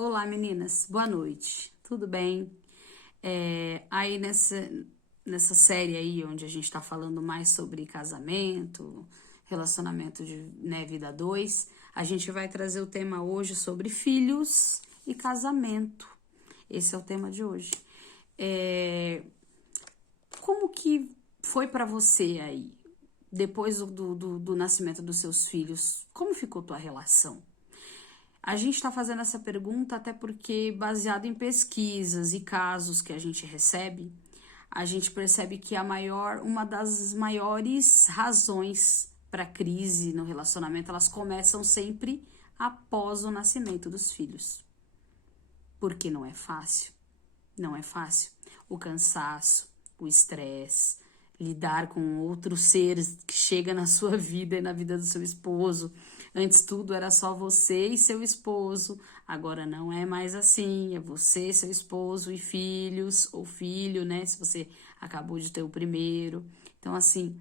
Olá, meninas. Boa noite. Tudo bem? Aí nessa série aí, onde a gente tá falando mais sobre casamento, relacionamento de, né, vida 2, a gente vai trazer o tema hoje sobre filhos e casamento. Esse é o tema de hoje. É, Como que foi pra você aí, depois do nascimento dos seus filhos? Como ficou tua relação? A gente está fazendo essa pergunta até porque, baseado em pesquisas e casos que a gente recebe, a gente percebe que uma das maiores razões para crise no relacionamento, elas começam sempre após o nascimento dos filhos. Porque não é fácil. Não é fácil. O cansaço, o estresse, lidar com outros seres que chegam na sua vida e na vida do seu esposo. Antes tudo era só você e seu esposo, agora não é mais assim, é você, seu esposo e filhos, ou filho, né? Se você acabou de ter o primeiro. Então, assim,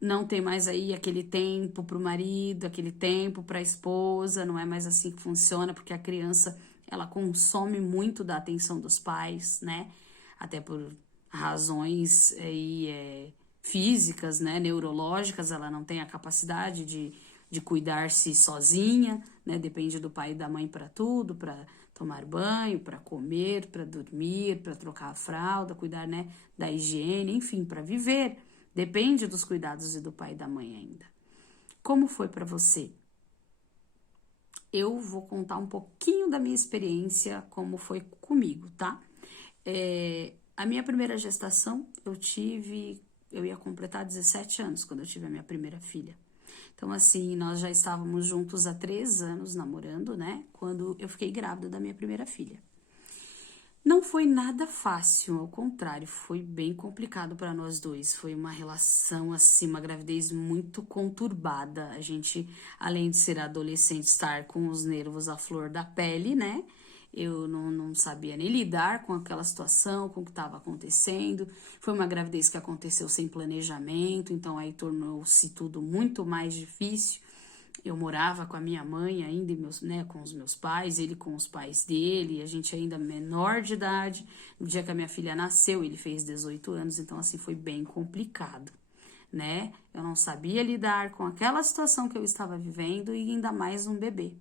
não tem mais aí aquele tempo para o marido, aquele tempo para a esposa, não é mais assim que funciona, porque a criança ela consome muito da atenção dos pais, né? Até por razões aí, físicas, né? Neurológicas, ela não tem a capacidade de cuidar-se sozinha, né? Depende do pai e da mãe para tudo, para tomar banho, para comer, para dormir, para trocar a fralda, cuidar, né, da higiene, enfim, para viver. Depende dos cuidados e do pai e da mãe ainda. Como foi para você? Eu vou contar um pouquinho da minha experiência, como foi comigo, tá? A minha primeira gestação, eu ia completar 17 anos quando eu tive a minha primeira filha. Então, assim, nós já estávamos juntos há 3 anos namorando, né? Quando eu fiquei grávida da minha primeira filha. Não foi nada fácil, ao contrário, foi bem complicado para nós dois. Foi uma relação, assim, uma gravidez muito conturbada. A gente, além de ser adolescente, estar com os nervos à flor da pele, né? Eu não sabia nem lidar com aquela situação, com o que estava acontecendo. Foi uma gravidez que aconteceu sem planejamento, então aí tornou-se tudo muito mais difícil. Eu morava com a minha mãe ainda, né, com os meus pais, ele com os pais dele, a gente ainda menor de idade. No dia que a minha filha nasceu, ele fez 18 anos, então assim foi bem complicado, né? Eu não sabia lidar com aquela situação que eu estava vivendo e ainda mais um bebê.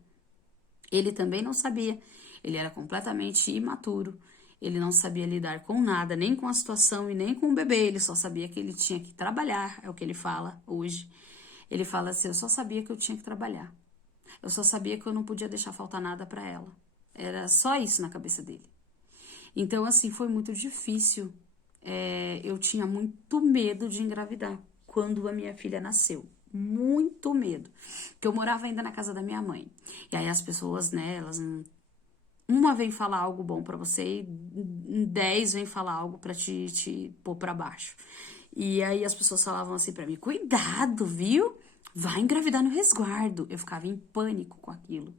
Ele também não sabia, ele era completamente imaturo. Ele não sabia lidar com nada, nem com a situação e nem com o bebê. Ele só sabia que ele tinha que trabalhar, é o que ele fala hoje. Ele fala assim: eu só sabia que eu tinha que trabalhar. Eu só sabia que eu não podia deixar faltar nada para ela. Era só isso na cabeça dele. Então, assim, foi muito difícil. Eu tinha muito medo de engravidar quando a minha filha nasceu. Muito medo. Porque eu morava ainda na casa da minha mãe. E aí as pessoas, né, elas não. Uma vem falar algo bom pra você e 10 vem falar algo pra te pôr pra baixo. E aí as pessoas falavam assim pra mim: cuidado, viu? Vai engravidar no resguardo. Eu ficava em pânico com aquilo.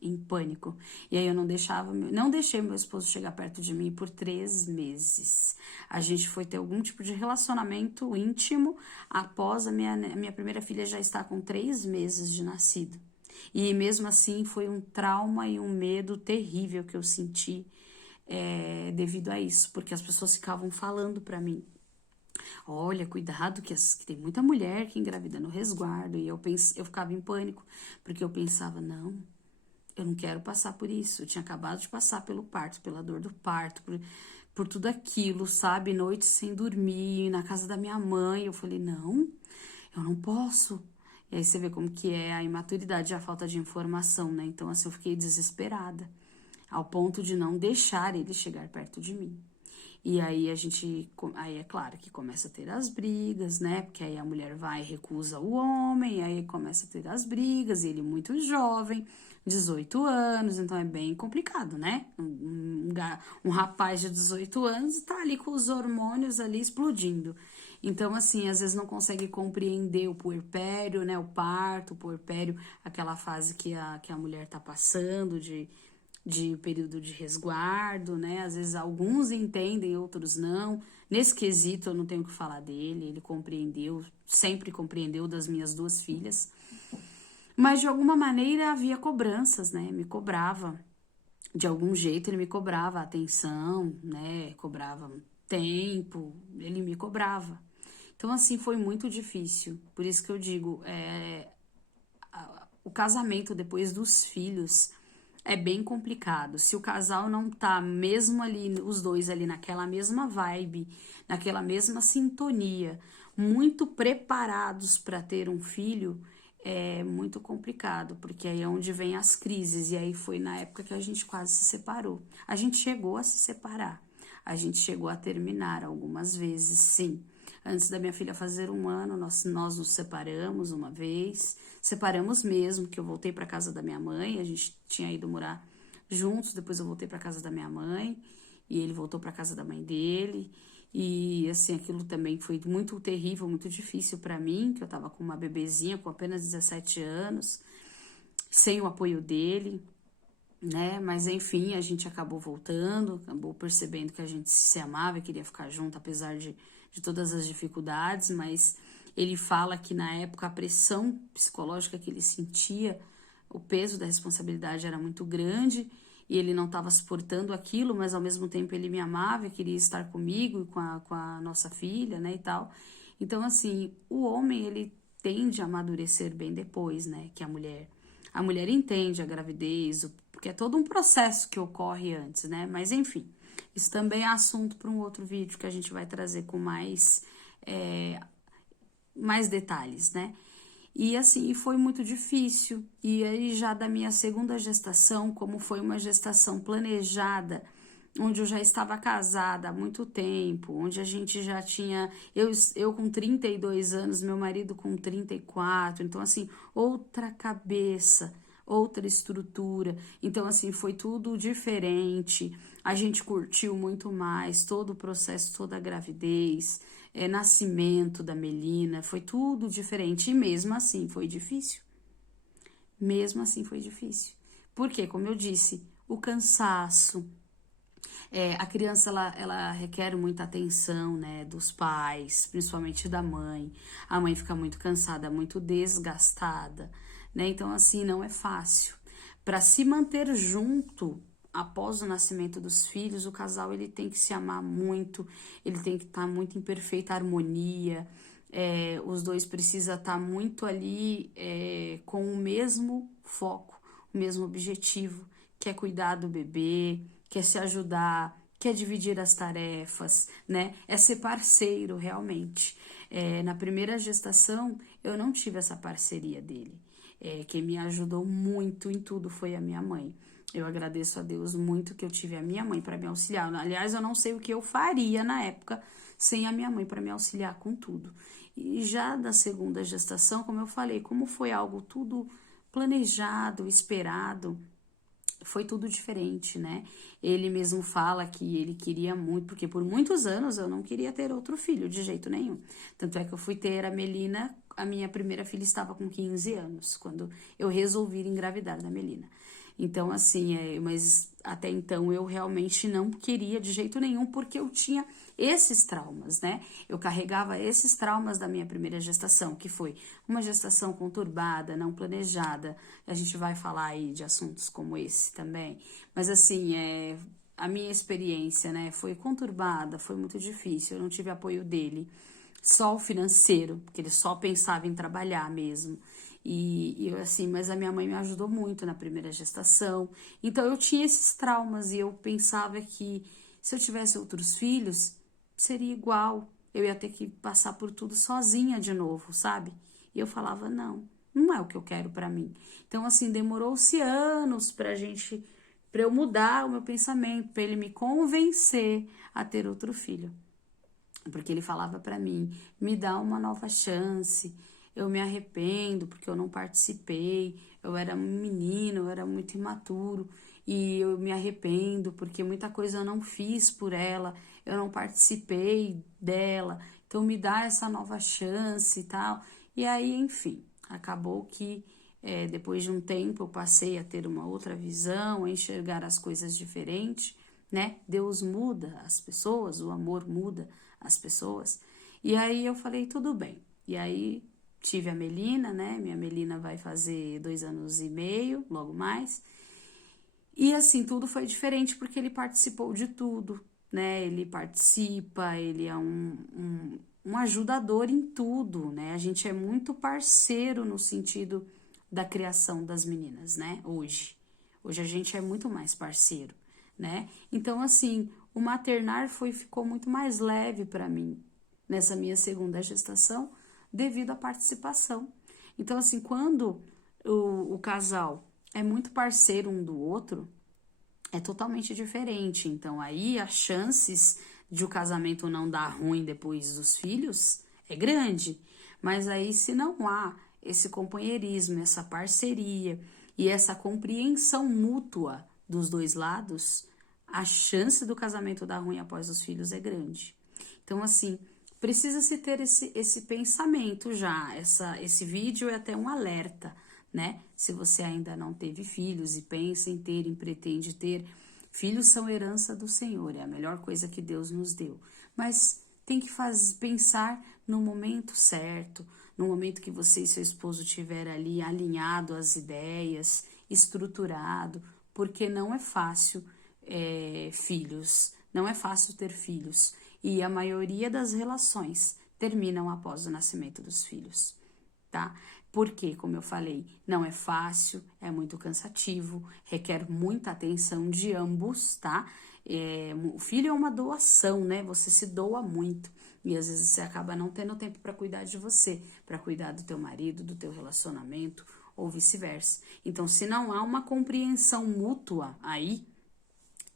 Em pânico. E aí eu não deixei meu esposo chegar perto de mim por 3 meses. A gente foi ter algum tipo de relacionamento íntimo após a minha primeira filha já estar com 3 meses de nascido. E mesmo assim foi um trauma e um medo terrível que eu senti, devido a isso, porque as pessoas ficavam falando pra mim: olha, cuidado que tem muita mulher que engravida no resguardo. E eu ficava em pânico, porque eu pensava: não, eu não quero passar por isso. Eu tinha acabado de passar pelo parto, pela dor do parto, por tudo aquilo, sabe? Noites sem dormir, na casa da minha mãe. Eu falei: não, eu não posso. E aí você vê como que é a imaturidade e a falta de informação, né? Então, assim, eu fiquei desesperada, ao ponto de não deixar ele chegar perto de mim. E aí aí é claro que começa a ter as brigas, né? Porque aí a mulher vai e recusa o homem, aí começa a ter as brigas, e ele muito jovem, 18 anos, então é bem complicado, né? Um rapaz de 18 anos tá ali com os hormônios ali explodindo. Então, assim, às vezes não consegue compreender o puerpério, né? O parto, o puerpério, aquela fase que a mulher tá passando de período de resguardo, né? Às vezes alguns entendem, outros não. Nesse quesito eu não tenho o que falar dele, ele compreendeu, sempre compreendeu das minhas 2 filhas. Mas de alguma maneira havia cobranças, né? Me cobrava. de algum jeito ele me cobrava atenção, né? Cobrava tempo, ele me cobrava. Então, assim, foi muito difícil. Por isso que eu digo, o casamento depois dos filhos é bem complicado. Se o casal não tá mesmo ali, os dois ali naquela mesma vibe, naquela mesma sintonia, muito preparados para ter um filho, é muito complicado, porque aí é onde vem as crises. E aí foi na época que a gente quase se separou. A gente chegou a se separar, a gente chegou a terminar algumas vezes, sim. Antes da minha filha fazer 1 ano, nós nos separamos uma vez. Separamos mesmo, que eu voltei para casa da minha mãe. A gente tinha ido morar juntos. Depois eu voltei para casa da minha mãe e ele voltou para casa da mãe dele. E assim, aquilo também foi muito terrível, muito difícil para mim, que eu tava com uma bebezinha com apenas 17 anos, sem o apoio dele, né? Mas enfim, a gente acabou voltando, acabou percebendo que a gente se amava e queria ficar junto, apesar de todas as dificuldades. Mas ele fala que na época a pressão psicológica que ele sentia, o peso da responsabilidade era muito grande e ele não estava suportando aquilo, mas ao mesmo tempo ele me amava e queria estar comigo e com a nossa filha, né, e tal. Então, assim, o homem, ele tende a amadurecer bem depois, né, que a mulher. A mulher entende a gravidez, porque é todo um processo que ocorre antes, né, mas enfim, isso também é assunto para um outro vídeo que a gente vai trazer com mais detalhes, né. E assim, foi muito difícil. E aí, já da minha segunda gestação, como foi uma gestação planejada, onde eu já estava casada há muito tempo, onde a gente já tinha. Eu com 32 anos, meu marido com 34. Então, assim, outra cabeça, outra estrutura. Então, assim, foi tudo diferente. A gente curtiu muito mais todo o processo, toda a gravidez, nascimento da Melina, foi tudo diferente. E mesmo assim foi difícil. Mesmo assim foi difícil. Porque, como eu disse, o cansaço, a criança ela requer muita atenção, né, dos pais, principalmente da mãe. A mãe fica muito cansada, muito desgastada, né? Então, assim, não é fácil. Para se manter junto após o nascimento dos filhos, o casal ele tem que se amar muito, ele tem que estar muito em perfeita harmonia. Os dois precisam estar muito ali com o mesmo foco, o mesmo objetivo, que é cuidar do bebê, quer se ajudar, quer dividir as tarefas, né? É ser parceiro realmente. Na primeira gestação, eu não tive essa parceria dele. Quem me ajudou muito em tudo foi a minha mãe. Eu agradeço a Deus muito que eu tive a minha mãe para me auxiliar. Aliás, eu não sei o que eu faria na época sem a minha mãe para me auxiliar com tudo. E já da segunda gestação, como eu falei, como foi algo tudo planejado, esperado, foi tudo diferente, né? Ele mesmo fala que ele queria muito, porque por muitos anos eu não queria ter outro filho, de jeito nenhum. Tanto é que eu fui ter a Melina, a minha primeira filha estava com 15 anos, quando eu resolvi engravidar da Melina. Então, assim, mas até então eu realmente não queria de jeito nenhum, porque eu tinha esses traumas, né? Eu carregava esses traumas da minha primeira gestação, que foi uma gestação conturbada, não planejada. A gente vai falar aí de assuntos como esse também. Mas, assim, a minha experiência, né, foi conturbada, foi muito difícil. Eu não tive apoio dele, só o financeiro, porque ele só pensava em trabalhar mesmo. E eu assim, mas a minha mãe me ajudou muito na primeira gestação. Então eu tinha esses traumas e eu pensava que se eu tivesse outros filhos, seria igual. Eu ia ter que passar por tudo sozinha de novo, sabe? E eu falava, não, não é o que eu quero pra mim. Então assim, demorou-se anos pra eu mudar o meu pensamento, pra ele me convencer a ter outro filho. Porque ele falava pra mim, me dá uma nova chance. Eu me arrependo porque eu não participei. Eu era um menino, eu era muito imaturo e eu me arrependo porque muita coisa eu não fiz por ela, eu não participei dela. Então me dá essa nova chance e tal. E aí, enfim, acabou que depois de um tempo eu passei a ter uma outra visão, a enxergar as coisas diferente, né? Deus muda as pessoas, o amor muda as pessoas. E aí eu falei, tudo bem. E aí tive a Melina, né? Minha Melina vai fazer 2 anos e meio, logo mais. E assim, tudo foi diferente porque ele participou de tudo, né? Ele participa, ele é um ajudador em tudo, né? A gente é muito parceiro no sentido da criação das meninas, né? Hoje a gente é muito mais parceiro, né? Então, assim, o maternar ficou muito mais leve para mim nessa minha segunda gestação devido à participação. Então, assim, quando o casal é muito parceiro um do outro, é totalmente diferente. Então, aí as chances de o casamento não dar ruim depois dos filhos é grande. Mas aí, se não há esse companheirismo, essa parceria e essa compreensão mútua dos dois lados, a chance do casamento dar ruim após os filhos é grande. Então, assim, precisa-se ter esse pensamento já. Esse vídeo é até um alerta, né? Se você ainda não teve filhos e pensa em ter, e pretende ter, filhos são herança do Senhor, é a melhor coisa que Deus nos deu. Mas tem que pensar no momento certo, no momento que você e seu esposo estiver ali alinhado às ideias, estruturado, porque não é fácil filhos, não é fácil ter filhos. E a maioria das relações terminam após o nascimento dos filhos, tá? Porque, como eu falei, não é fácil, é muito cansativo, requer muita atenção de ambos, tá? O filho é uma doação, né? Você se doa muito e às vezes você acaba não tendo tempo para cuidar de você, para cuidar do teu marido, do teu relacionamento ou vice-versa. Então, se não há uma compreensão mútua aí,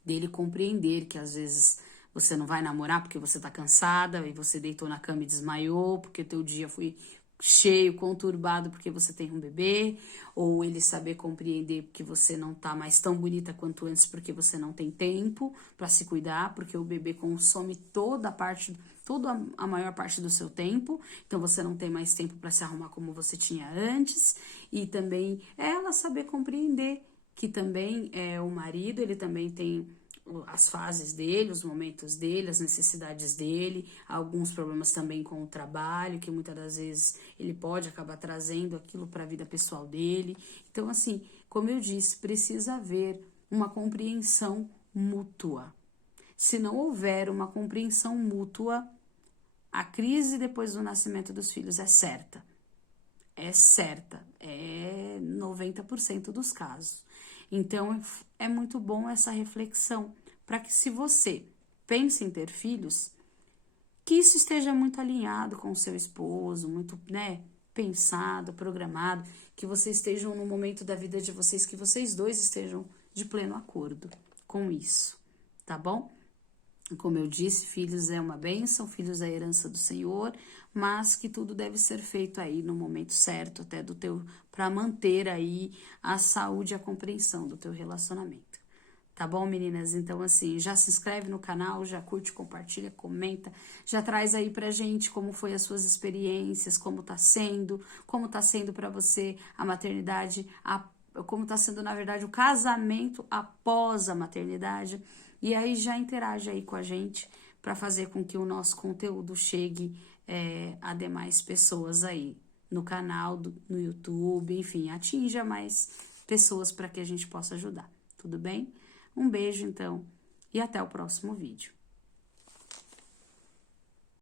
dele compreender que às vezes você não vai namorar porque você tá cansada e você deitou na cama e desmaiou porque teu dia foi cheio, conturbado porque você tem um bebê, ou ele saber compreender que você não tá mais tão bonita quanto antes porque você não tem tempo para se cuidar, porque o bebê consome toda a maior parte do seu tempo, então você não tem mais tempo para se arrumar como você tinha antes, e também ela saber compreender que também o marido, ele também tem as fases dele, os momentos dele, as necessidades dele, alguns problemas também com o trabalho, que muitas das vezes ele pode acabar trazendo aquilo para a vida pessoal dele. Então, assim, como eu disse, precisa haver uma compreensão mútua. Se não houver uma compreensão mútua, a crise depois do nascimento dos filhos é certa. É certa, é 90% dos casos. Então, é muito bom essa reflexão, para que se você pensa em ter filhos, que isso esteja muito alinhado com o seu esposo, muito, né, pensado, programado, que vocês estejam no momento da vida de vocês, que vocês dois estejam de pleno acordo com isso, tá bom? Como eu disse, filhos é uma bênção, filhos é a herança do Senhor, mas que tudo deve ser feito aí no momento certo, até para manter aí a saúde e a compreensão do teu relacionamento. Tá bom, meninas? Então, assim, já se inscreve no canal, já curte, compartilha, comenta, já traz aí pra gente como foi as suas experiências, como tá sendo pra você a maternidade, como tá sendo, na verdade, o casamento após a maternidade. E aí já interage aí com a gente para fazer com que o nosso conteúdo chegue a demais pessoas aí no canal, no YouTube, enfim, atinja mais pessoas para que a gente possa ajudar, tudo bem? Um beijo, então, e até o próximo vídeo.